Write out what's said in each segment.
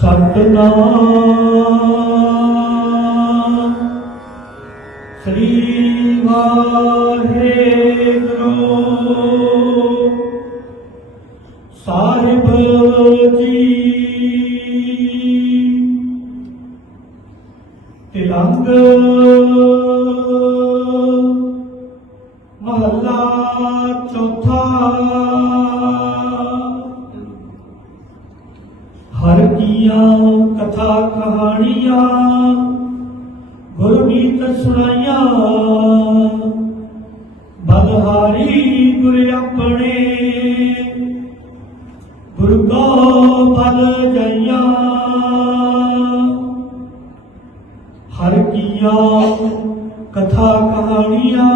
ਸਤਨਾਮ ਸ੍ਰੀ ਵਾਹਿਗੁਰੂ। ਹਰ ਕਥਾ ਕਹਾਣੀਆਂ ਗੁਰਮੀਤ ਸੁਣਾਈਆਂ। ਬਦਹਾਰੀ ਗੁਰ ਆਪਣੇ, ਗੁਰ ਕੋ ਬਲ ਜਾਈਆਂ। ਹਰ ਕੀਆਂ ਕਥਾ ਕਹਾਣੀਆਂ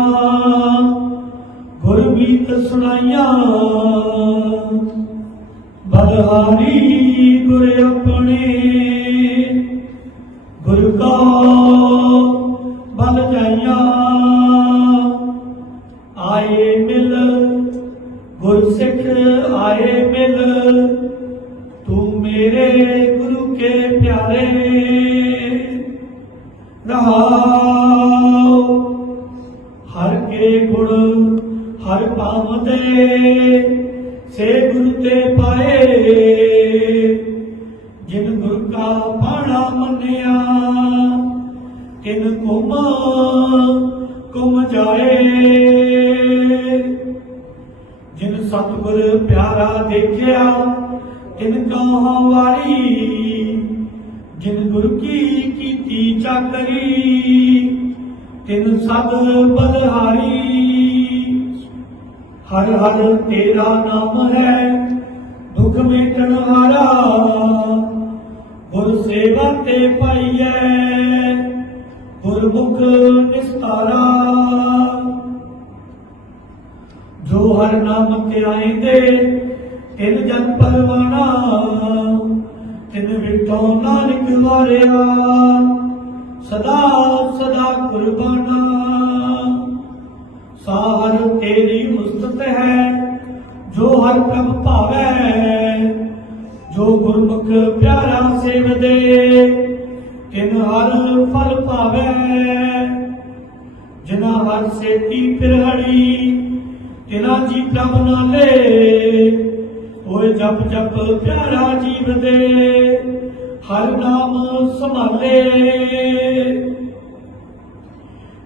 ਗੁਰਮੀਤ ਸੁਣਾਈਆਂ। ਬਲਹਾਰੀ ਗੁਰ ਆਪਣੇ। ਗੁਰ ਕਾ ਬਲ ਜਾਈਆਂ ਆਏ ਮਿਲ, ਗੁਰ ਸਿੱਖ ਆਏ ਮਿਲ। ਤੂੰ ਮੇਰੇ ਗੁਰੂ ਕੇ ਪਿਆਰੇ। ਰਹਾਉ ਹਰ ਕੇ ਗੁਣ, ਹਰ ਪਾਵਦੇ ਸੇ ਤੇ ਪਾਏ। ਜਿਨ ਗੁਰ ਕਾ ਬਾਣਾ ਮੰਨਿਆ, ਤਿਨ ਕੁਮ ਕੁਮ ਜਾਏ। ਜਿਨ ਸਤਿਗੁਰ ਪਿਆਰਾ ਦੇਖਿਆ, ਤਿਨ ਕਉ ਵਾਰੀ। ਜਿਨ ਗੁਰ ਕੀ ਕੀਤੀ ਚਾਕਰੀ, ਤਿਨ ਸਭ ਬਲਹਾਰੀ। ਹਰ ਹਰ ਤੇਰਾ ਨਾਮ ਹੈ, ਦੁਖ ਮੇਟਣ ਹਾਰਾ ਗੁਰ ਸੇਵਾ ਤੇ ਪਾਈਐ, ਗੁਰਮੁਖ ਨਿਸਤਾਰਾ। ਜੋ ਹਰ ਨਾਮ ਤੇ ਆਏਂਦੇ ਤਿਨ ਜਨ ਪਰਵਾਨਾ ਤਿਨ ਵਿਟੋ ਨਾਨਕ ਵਾਰਿਆ, ਸਦਾ ਸਦਾ ਕੁਰਬਾਨਾ। ਪਿਆਰਾ ਸੇਵਦੇ ਤਿਨ ਹਰ ਫਲ ਪਾਵੈ ਜਿਨਾ ਹਰ ਸੇਤੀ ਫਿਰਹੜੀ ਤਿਨਾ ਜੀ ਪ੍ਰਭ ਨਾਲੇ। ਓਏ ਜਪ ਜਪ ਪਿਆਰਾ ਜੀਵ ਦੇ, ਹਰ ਨਾਮ ਸੰਭਾਲੇ।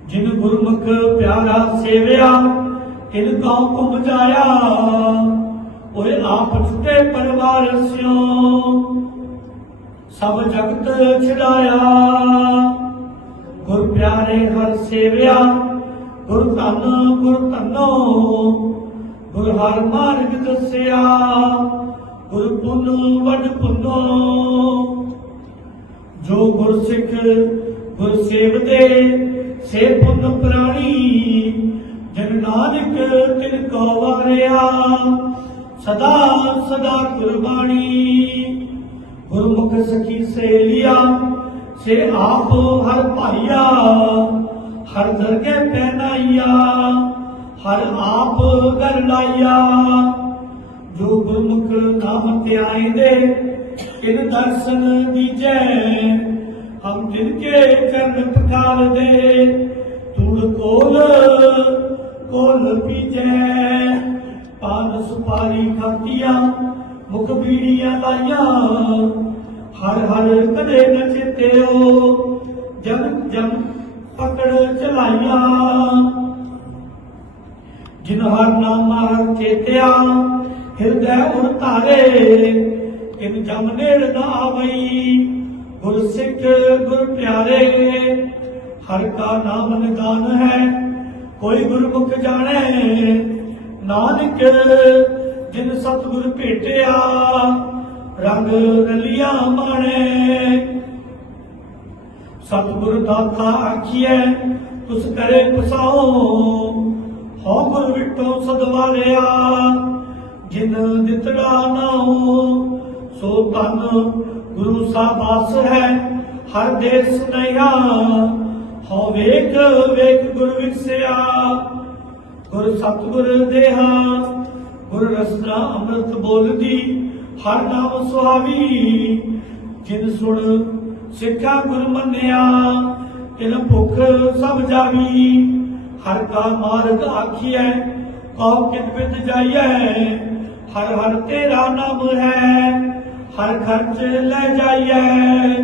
ਜਿਨ ਗੁਰਮੁਖ ਪਿਆਰਾ ਸੇਵਿਆ, ਤਿਨ ਕਉ ਕੁਮ ਜਾਇਆ ਓਏ ਆਪ ਛੁਟੇ ਪਰਵਾਰ ਸਿਓ ਸਭ ਜਗਤ ਛਡਾਇਆ। ਗੁਰ ਪਿਆਰੇ ਹਰ ਸੇਵਿਆ, ਗੁਰ ਧੰਨ, ਗੁਰ ਧੰਨੋ। ਗੁਰ ਹਰ ਮਾਰਗ ਦੱਸਿਆ, ਗੁਰ ਪੁੰਨ, ਵਡ ਪੁੰਨੋ। ਜੋ ਗੁਰ ਸਿੱਖ ਗੁਰ ਸੇਵਦੇ, ਸੇ ਪੁੰਨ ਪ੍ਰਾਣੀ। ਜਨ ਨਾਨਕ ਤਿਨ ਕੋ ਵਾਰਿਆ, ਸਦਾ ਸਦਾ ਗੁਰਬਾਣੀ। ਗੁਰਮੁਖ ਸਖੀ ਸੇ ਸੇ ਆਪ ਹਰ ਭਾਈਆ, ਹਰ ਦਰਗੇ ਪਹਿਨਾਈਆ, ਹਰ ਆਪ ਕਰ ਲਾਈਆ। ਜੋ ਗੁਰਮੁਖ ਨਾਮ ਤੇ ਦੇ ਤਿਨ ਦਰਸ਼ਨ ਦੀਜੈ, ਹਮ ਤਿਨ ਕੇ ਚਰਨ ਪਖਾਲ ਦੇ ਤੂੜ ਕੋਲ ਕੋਲ ਪੀਜੈ, ਪਾਨ ਸੁਪਾਰੀ ਖਾਤੀਆਂ ਮੁਖ ਬੀੜੀਆਂ ਲਾਈਆਂ। ਹਰ ਹਰ ਕਦੇ ਨ ਚੇਤਿਓ, ਜਨ ਜਨ ਪਕੜ ਚਲਾਈਆਂ। ਜਿਨ ਹਰ ਨਾਮ ਹਰ ਚੇਤਿਆ, ਹਿਰਦੈ ਉਰ ਧਾਰੇ ਕਿਨ ਜਮ ਨੇੜ ਨਾ ਆਵਈ। ਗੁਰ ਸਿੱਖ ਗੁਰ ਪਿਆਰੇ, ਹਰ ਕਾ ਨਾਮ ਨਿਦਾਨ ਹੈ, ਕੋਈ ਗੁਰਮੁਖ ਜਾਣੈ। ਨਾਨਕ ਜਿਨ ਸਤਿਗੁਰ ਭੇਟਿਆ, ਰੰਗ ਰਲੀਆਂ ਮਾਣੇ। ਸਤਿਗੁਰ ਦਾਤਾ ਆਖੀਐ, ਤੁਸ ਕਰੇ ਪਸਾਓ ਹਉ ਗੁਰ ਵਿਟੋ ਸਦਵਾਰਿਆ ਜਿਨ ਦਿੱਤੜਾ ਨਾਉ ਸੋ ਧਨ ਗੁਰੂ ਸਾਹਿਬਾਸ ਹੈ, ਹਰ ਦੇਸ ਸੁਨਿਆ ਹਉ ਵੇਖ ਵੇਖ ਗੁਰ ਵਿਖਸਿਆ ਗੁਰ ਸਤਿਗੁਰ ਦੇਹਾ। ਗੁਰ ਰਸਨਾ ਅੰਮ੍ਰਿਤ ਬੋਲਦੀ, ਹਰ ਨਾਮ ਸੁਹਾਵੀ। ਜਿਨ ਸੁਣ ਸਿੱਖਾ ਗੁਰ ਮੰਨਿਆ, ਤਿਨ ਭੁਖ ਸਭ ਜਾਵੀ। ਹਰ ਕਾ ਮਾਰਗ ਆਖੀਐ, ਕਉ ਕਿਤ ਬਿਤ ਜਾਈਐ। ਹਰ ਹਰ ਤੇਰਾ ਨਾਮ ਹੈ, ਹਰ ਖਰਚ ਲੈ ਜਾਈਐ।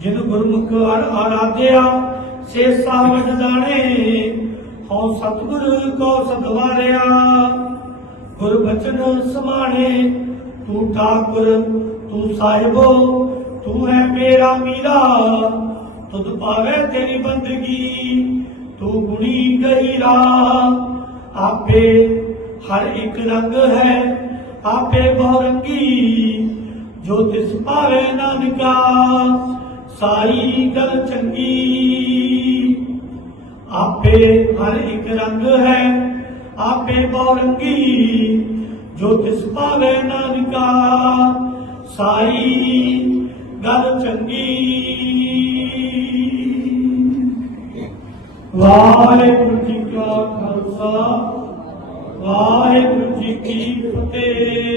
ਜਿਨ ਗੁਰਮੁਖ ਅਰ ਆਰਾਧਿਆ, ਸੇ ਸਾਵਡ ਜਾਣੇ ਹਉ ਸਤਿਗੁਰ ਕੋ ਸਤਵਾਰਿਆ? ਗੁਰ ਬਚਨ ਸਮਾਣੇ, ਤੂੰ ਠਾਕੁਰ, ਤੂੰ ਸਾਹਿਬੋ, ਤੂੰ ਹੈ ਮੇਰਾ ਮੀਰਾ। ਤੁਧ ਪਾਵੇ ਤੇਰੀ ਬੰਦਗੀ, ਤੂੰ ਗੁਣੀ ਗਹਿਰਾ। ਆਪੇ ਹਰ ਇੱਕ ਰੰਗ ਹੈ, ਆਪੇ ਬਹੁਰੰਗੀ, ਜੋ ਤਿਸ ਪਾਵੇ ਨਾਨਕਾ ਸਾਈ ਗਲ ਚੰਗੀ। ਆਪੇ ਹਰ ਇੱਕ ਰੰਗ ਹੈ, ਆਪੇ ਬਹੁਰੰਗੀ, ਜੋ ਤਿਸ ਪਾਵੇ ਨਾਨਕਾ, ਸਾਈ ਗੱਲ ਚੰਗੀ। ਵਾਹਿਗੁਰੂ ਜੀ ਕਾ ਖਾਲਸਾ, ਵਾਹਿਗੁਰੂ ਜੀ ਕੀ ਫਤਿਹ।